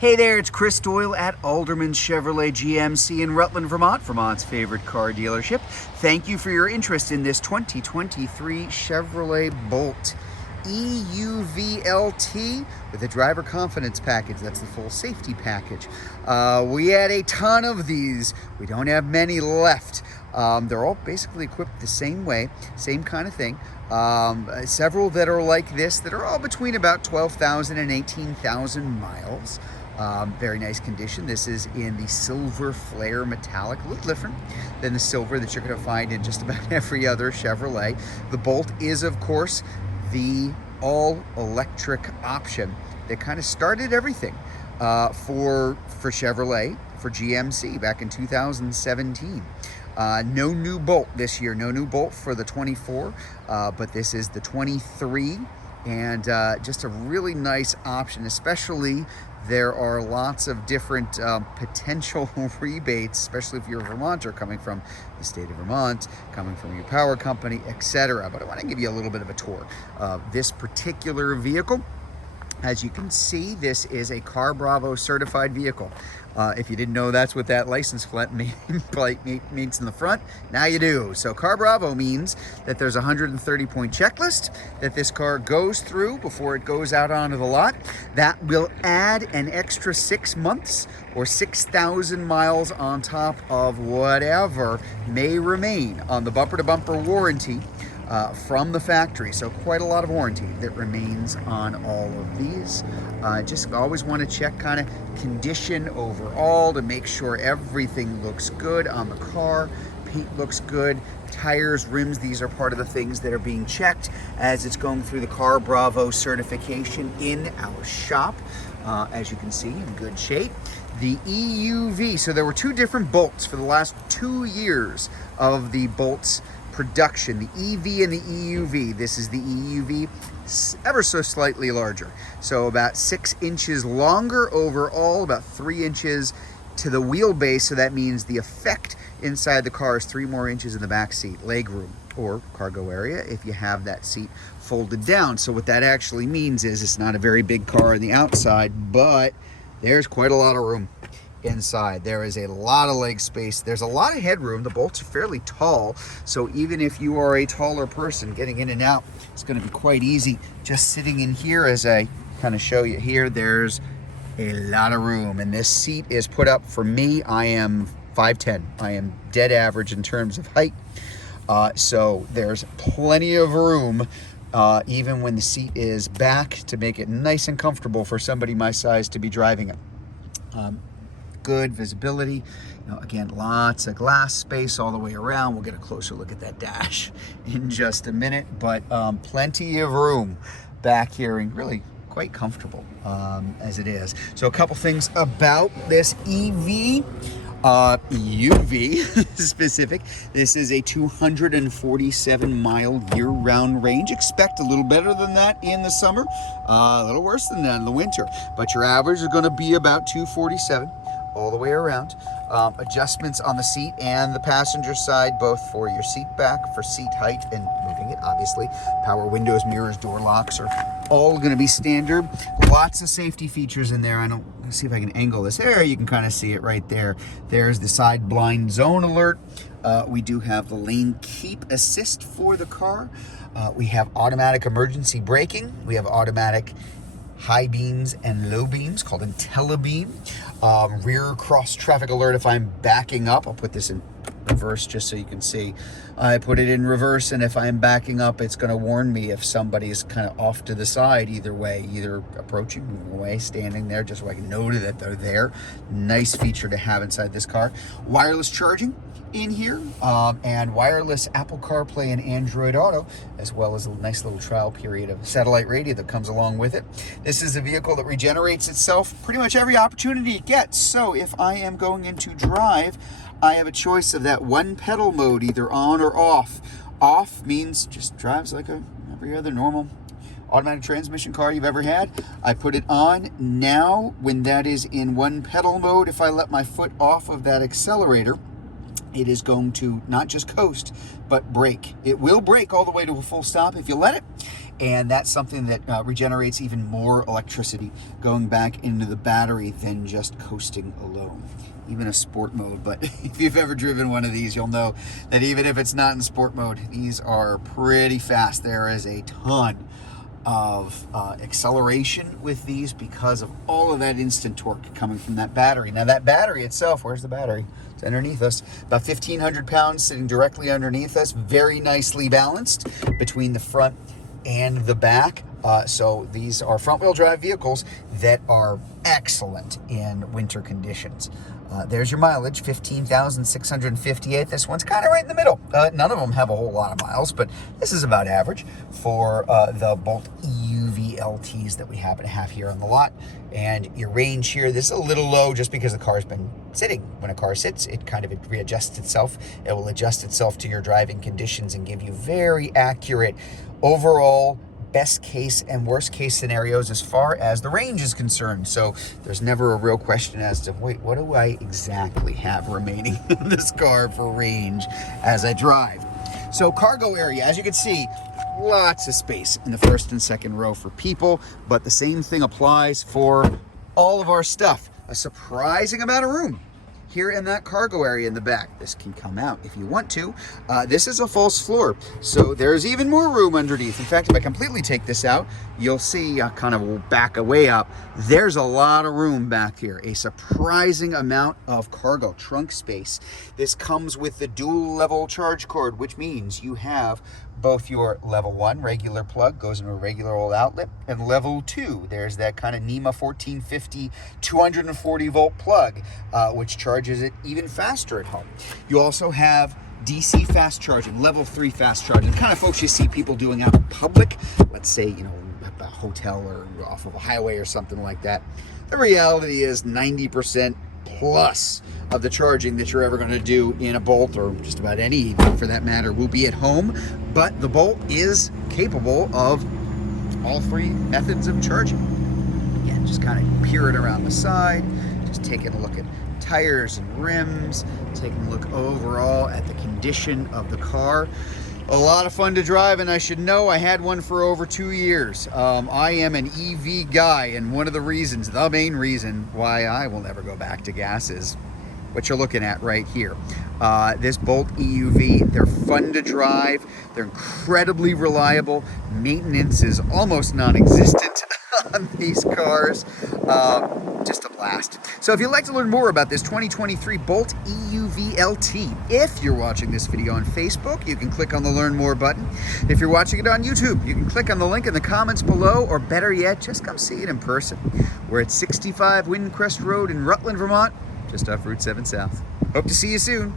Hey there, it's Chris Doyle at Alderman Chevrolet GMC in Rutland, Vermont, Vermont's favorite car dealership. Thank you for your interest in this 2023 Chevrolet Bolt EUV LT with a driver confidence package. That's the full safety package. We had a ton of these. We don't have many left. They're all basically equipped the same way, same kind of thing. Several that are like this that are all between about 12,000 and 18,000 miles. Very nice condition. This is in the silver flare metallic, a little different than the silver that you're going to find in just about every other Chevrolet. The Bolt is, of course, the all-electric option that kind of started everything for Chevrolet, for GMC back in 2017. No new Bolt this year, no new Bolt for the 24, but this is the 23, and just a really nice option. Especially there are lots of different potential rebates, especially if you're a Vermonter coming from the state of Vermont, coming from your power company, etc. But I want to give you a little bit of a tour of this particular vehicle. As you can see, this is a Car Bravo certified vehicle. If you didn't know that's what that license plate means in the front, now you do. So Car Bravo means that there's a 130-point checklist that this car goes through before it goes out onto the lot. That will add an extra 6 months or 6,000 miles on top of whatever may remain on the bumper-to-bumper warranty from the factory. So quite a lot of warranty that remains on all of these. Just always want to check kind of condition overall to make sure everything looks good on the car. Paint looks good, tires, rims, these are part of the things that are being checked as it's going through the Car Bravo certification in our shop. As you can see, in good shape. The EUV, so there were two different Bolts for the last 2 years of the Bolts production, the EV and the EUV. This is the EUV, ever so slightly larger. So about 6 inches longer overall, about 3 inches to the wheelbase. So that means the effect inside the car is 3 more inches in the back seat, leg room or cargo area if you have that seat folded down. So what that actually means is it's not a very big car on the outside, but there's quite a lot of room inside. There is a lot of leg space. There's a lot of headroom. The Bolts are fairly tall, so even if you are a taller person getting in and out, it's going to be quite easy. Just sitting in here, as I kind of show you here, there's a lot of room, and this seat is put up for me. I am 5'10". I am dead average in terms of height, so there's plenty of room even when the seat is back to make it nice and comfortable for somebody my size to be driving it. Good visibility, again, lots of glass space all the way around. We'll get a closer look at that dash in just a minute, but plenty of room back here and really quite comfortable as it is. So a couple things about this EUV specific. This is a 247 mile year-round range. Expect a little better than that in the summer, a little worse than that in the winter, but your average is going to be about 247 all the way around. Adjustments on the seat and the passenger side, both for your seat back, for seat height and moving it, obviously. Power windows, mirrors, door locks are all going to be standard. Lots of safety features in there. Let's see if I can angle this. There, you can kind of see it right there. There's the side blind zone alert. We do have the lane keep assist for the car. We have automatic emergency braking. We have automatic high beams and low beams called IntelliBeam. Rear cross traffic alert if I'm backing up. I'll put this in reverse just so you can see. I put it in reverse, and if I'm backing up, it's going to warn me if somebody's kind of off to the side either way, either approaching, moving away, standing there, just so I can know that they're there. Nice feature to have inside this car. Wireless charging in here, and wireless Apple CarPlay and Android Auto, as well as a nice little trial period of satellite radio that comes along with it. This is a vehicle that regenerates itself pretty much every opportunity it gets. So if I am going into drive, I have a choice of that one pedal mode, either on or off. Off means just drives like every other normal automatic transmission car you've ever had. I put it on. Now, when that is in one pedal mode, if I let my foot off of that accelerator, it is going to not just coast, but brake. It will brake all the way to a full stop if you let it. and that's something that regenerates even more electricity going back into the battery than just coasting alone. Even a sport mode, but if you've ever driven one of these, you'll know that even if it's not in sport mode, these are pretty fast. There is a ton of acceleration with these because of all of that instant torque coming from that battery. Now that battery itself, where's the battery? It's underneath us. About 1,500 pounds sitting directly underneath us, very nicely balanced between the front and the back. So these are front-wheel drive vehicles that are excellent in winter conditions. There's your mileage, 15,658. This one's kind of right in the middle. None of them have a whole lot of miles, but this is about average for the Bolt EUV LTs that we happen to have here on the lot. And your range here, this is a little low just because the car's been sitting. When a car sits, it kind of readjusts itself. It will adjust itself to your driving conditions and give you very accurate overall best case and worst case scenarios as far as the range is concerned. So there's never a real question as to, wait, what do I exactly have remaining in this car for range as I drive? So cargo area, as you can see, lots of space in the first and second row for people, but the same thing applies for all of our stuff. A surprising amount of room here in that cargo area in the back. This can come out if you want to. This is a false floor, so there's even more room underneath. In fact, if I completely take this out, you'll see kind of back way up. There's a lot of room back here. A surprising amount of cargo trunk space. This comes with the dual level charge cord, which means you have both your level 1 regular plug, goes into a regular old outlet, and level 2, there's that kind of NEMA 1450 240 volt plug, which charges it even faster at home. You also have DC fast charging, level 3 fast charging, the kind of folks you see people doing out in public, let's say, you know, at a hotel or off of a highway or something like that. The reality is 90% plus of the charging that you're ever going to do in a Bolt, or just about any for that matter, will be at home. But the Bolt is capable of all 3 methods of charging. Again, just kind of peering around the side, just taking a look at tires and rims, taking a look overall at the condition of the car. A lot of fun to drive, and I should know I had one for over 2 years. I am an EV guy, and one of the reasons, the main reason why I will never go back to gas is what you're looking at right here. This Bolt EUV, they're fun to drive, they're incredibly reliable, maintenance is almost non-existent on these cars. Just a blast. So if you'd like to learn more about this 2023 Bolt EUV LT, if you're watching this video on Facebook, you can click on the Learn More button. If you're watching it on YouTube, you can click on the link in the comments below, or better yet, just come see it in person. We're at 65 Windcrest Road in Rutland, Vermont, just off Route 7 South. Hope to see you soon.